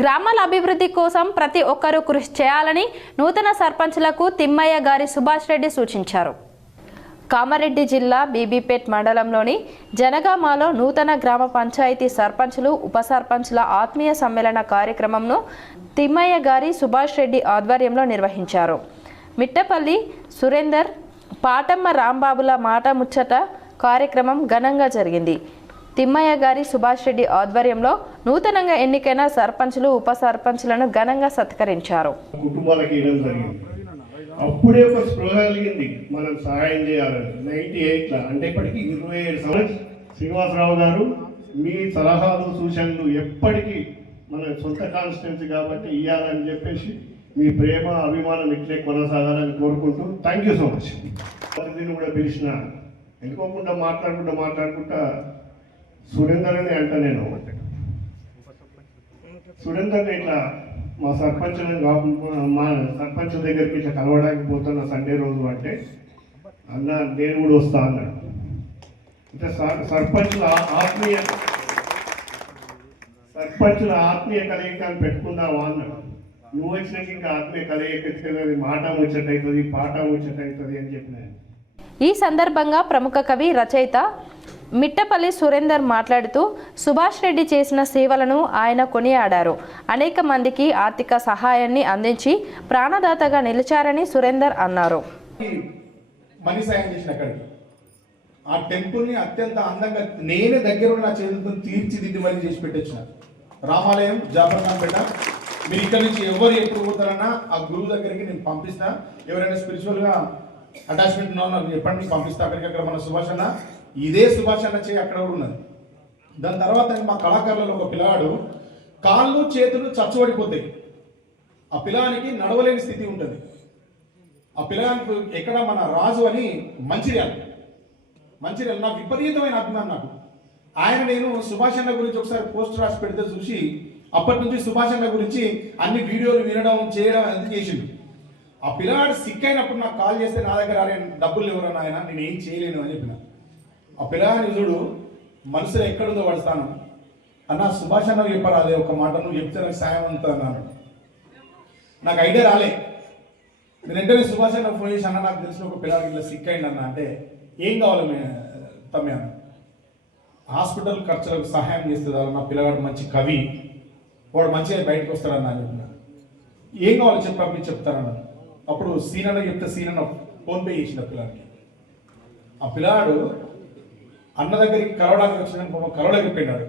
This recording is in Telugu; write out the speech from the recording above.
గ్రామాల అభివృద్ధి కోసం ప్రతి ఒక్కరూ కృషి చేయాలని నూతన సర్పంచులకు తిమ్మయ్య గారి సుభాష్ రెడ్డి సూచించారు. కామారెడ్డి జిల్లా బీబీపేట్ మండలంలోని జనగామలో నూతన గ్రామ పంచాయతీ సర్పంచులు ఉప సర్పంచుల ఆత్మీయ సమ్మేళన కార్యక్రమంను తిమ్మయ్య గారి సుభాష్ రెడ్డి ఆధ్వర్యంలో నిర్వహించారు. మిట్టపల్లి సురేందర్, పాటమ్మ రాంబాబుల మాట ముచ్చట కార్యక్రమం ఘనంగా జరిగింది. తిమ్మయ్య గారి సుభాష్ రెడ్డి ఆధ్వర్యంలో నూతనంగా ఎన్నికైన సర్పంచులు ఉప సర్పంచులను ఘనంగా సత్కరించారు. అప్పుడే ఒక స్పృహ కలిగింది, మనం సహాయం చేయాలని. 98 అంటే ఇప్పటికీ 27 సంవత్సరాలు. శ్రీనివాసరావు గారు మీ సలహాలు సూచనలు ఎప్పటికీ మన సొంత కాన్స్టిట్యున్సీ కాబట్టి ఇవ్వాలని చెప్పేసి మీ ప్రేమ అభిమానం ఇట్లే కొనసాగాలని కోరుకుంటూ థ్యాంక్ యూ సో మచ్. దీన్ని కూడా పిలిచిన ఎందుకోకుండా మాట్లాడుకుంటా సురేందర్ అని అంట. నేను సురేందర్ని ఇట్లా మా సర్పంచులను మా సర్పంచ్ దగ్గరికి ఇట్లా కలవడానికి పోతున్న సండే రోజు అంటే అన్న నేను కూడా వస్తా అన్నాడు. అంటే సర్పంచుల ఆత్మీయ కలయికను పెట్టుకుందావా అన్నాడు. నువ్వు వచ్చినాక ఇంకా ఆత్మీయ కలయిక ఎత్తుకునేది మాట ముచ్చటవుతుంది, పాట ముచ్చటవుతుంది అని చెప్పిన. ఈ సందర్భంగా ప్రముఖ కవి రచయిత మిట్టపల్లి సురేందర్ మాట్లాడుతూ సుభాష్ రెడ్డి చేసిన సేవలను ఆయన కొనియాడారు. అనేక మందికి ఆర్థిక సహాయాన్ని అందించి ప్రాణదాతగా నిలిచారని సురేందర్ అన్నారు. ఆ టెంపుల్ని అత్యంత అందంగా నేనే దగ్గర నా చేతులతో తీర్చిదిద్ది మరి చేసి పెట్టొచ్చిన రామాలయం జాఫర్ఖాన్పేట. మీరు ఇక్కడ నుంచి ఎవరు ఎప్పుడు పోతారన్నా ఆ గురువు దగ్గరికి నేను పంపిస్తా. ఎవరైనా స్పిరిచువల్గా అటాచ్మెంట్ ఉన్నా నాకు చెప్పండి, పంపిస్తా అక్కడికి. అక్కడ మన సుభాష్ అన్న, ఇదే సుభాష్ అన్న చేయి అక్కడ కూడా ఉన్నది. దాని తర్వాత మా కళాకారులలో ఒక పిల్లవాడు కాళ్ళు చేతులు చచ్చుబడిపోతాయి. ఆ పిల్లవానికి నడవలేని స్థితి ఉంటుంది. ఆ పిల్లవానికి ఎక్కడ మన రాజు అని మంచిర్యాల నా విపరీతమైన అభిమానం నాకు. ఆయన నేను సుభాష్ అన్న గురించి ఒకసారి పోస్ట్ రాసి పెడితే చూసి అప్పటి నుంచి సుభాష్ అన్న గురించి అన్ని వీడియోలు వినడం చేయడం అంతా చేసిండు. ఆ పిల్లవాడు సిక్ అయినప్పుడు నాకు కాల్ చేస్తే నా దగ్గర డబ్బులు ఎవరన్నా ఆయన నేను ఏం చేయలేను అని చెప్పిన. ఆ పిల్లగాని చూడు మనసులో ఎక్కడుందో పడతాను అన్న. సుభాష్ అన్న చెప్పారు అదే ఒక మాట, నువ్వు చెప్తే నాకు సాయం అంతా అన్నాను. నాకు ఐడియా రాలే. నేను వెంటనే సుభాష్ అన్న ఫోన్ చేసి అన్న నాకు తెలిసిన ఒక పిల్లవాడికి ఇట్లా సిక్ అయింది అన్న అంటే ఏం కావాలి తమ్మి అన్న. హాస్పిటల్ ఖర్చులకు సహాయం చేస్తుంది అన్న. నా పిల్లవాడు మంచి కవి, వాడు మంచిగా బయటకు వస్తాడన్న అని చెప్పిన. ఏం కావాలో చెప్పి చెప్తారన్న. అప్పుడు సీనన్న చెప్తే సీనన్న ఫోన్పే చేసిన పిల్లలకి. ఆ పిల్లాడు అన్న దగ్గరికి కలవడానికి వచ్చిన కలవలేకపోయినాడు.